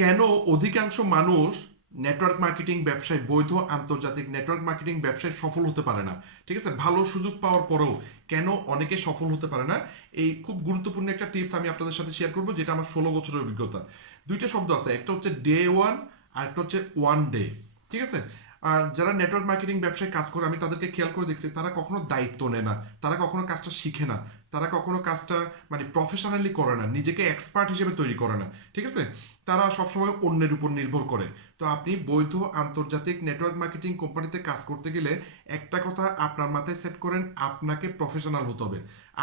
কেন অধিকাংশ মানুষ নেটওয়ার্ক মার্কেটিং ব্যবসায় বৈধ আন্তর্জাতিক নেটওয়ার্ক মার্কেটিং ব্যবসায় সফল হতে পারে না? ঠিক আছে? ভালো সুযোগ পাওয়ার পরেও কেন অনেকে সফল হতে পারে না? এই খুব গুরুত্বপূর্ণ একটা টিপস আমি আপনাদের সাথে শেয়ার করব, যেটা আমার ষোলো বছরের অভিজ্ঞতা। দুইটা শব্দ আছে, একটা হচ্ছে ডে ওয়ান আর একটা হচ্ছে ওয়ান ডে ঠিক আছে? আর যারা নেটওয়ার্ক মার্কেটিং ব্যবসায় কাজ করে, আমি তাদেরকে খেয়াল করে দেখছি, তারা কখনো দায়িত্ব নেয় না, তারা কখনো কাজটা শিখে না। তারা কখনো কাজটা মানে প্রফেশনালি করে না, নিজেকে এক্সপার্ট হিসেবে তৈরি করে না, ঠিক আছে? তারা সবসময় অন্যের উপর নির্ভর করে। তো আপনি বৈধ আন্তর্জাতিক নেটওয়ার্ক মার্কেটিং কোম্পানিতে কাজ করতে গেলে একটা কথা আপনার মাথায় সেট করেন, আপনাকে প্রফেশনাল হতে হবে,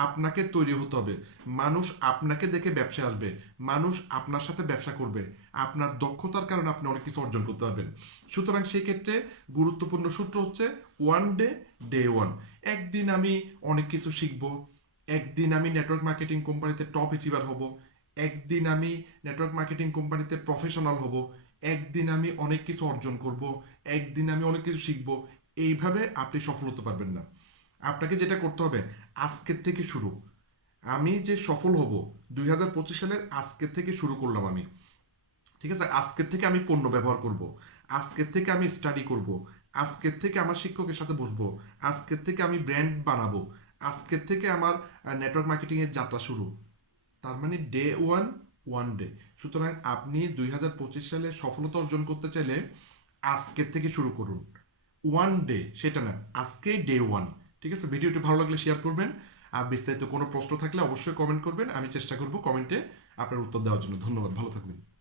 আপনাকে তৈরি হতে হবে। মানুষ আপনাকে দেখে ব্যবসায় আসবে, মানুষ আপনার সাথে ব্যবসা করবে, আপনার দক্ষতার কারণে আপনি অনেক কিছু অর্জন করতে পারবেন। সুতরাং সেই ক্ষেত্রে গুরুত্বপূর্ণ সূত্র হচ্ছে ওয়ান ডে ডে ওয়ান একদিন আমি অনেক কিছু শিখব একদিন আমি নেটওয়ার্ক মার্কেটিং কোম্পানিতে টপ অ্যাচিভার হব, একদিন আমি নেটওয়ার্ক মার্কেটিং কোম্পানিতে প্রফেশনাল হব, একদিন আমি অনেক কিছু অর্জন করব, একদিন আমি অনেক কিছু শিখব। এইভাবে আপনি সফল হতে পারবেন না। আপনাকে যেটা করতে হবে, আজকের থেকে শুরু। আমি যে সফল হব, দুই হাজার পঁচিশ সালের আজকের থেকে শুরু করলাম আমি। ঠিক আছে? আজকের থেকে আমি পণ্য ব্যবহার করব। আজকের থেকে আমি স্টাডি করব। আজকের থেকে আমার শিক্ষকের সাথে বসবো। আজকের থেকে আমি ব্র্যান্ড বানাবো। আজকের থেকে আমার নেটওয়ার্ক মার্কেটিং এর যাত্রা শুরু। তার মানে ডে ওয়ান ওয়ান ডে সুতরাং আপনি দুই হাজার পঁচিশ সালে সফলতা অর্জন করতে চাইলে আজকের থেকে শুরু করুন। ওয়ান ডে সেটা না, আজকে ডে ওয়ান ঠিক আছে? ভিডিওটি ভালো লাগলে শেয়ার করবেন। আর বিস্তারিত কোনো প্রশ্ন থাকলে অবশ্যই কমেন্ট করবেন। আমি চেষ্টা করব কমেন্টে আপনার উত্তর দেওয়ার জন্য। ধন্যবাদ, ভালো থাকবেন।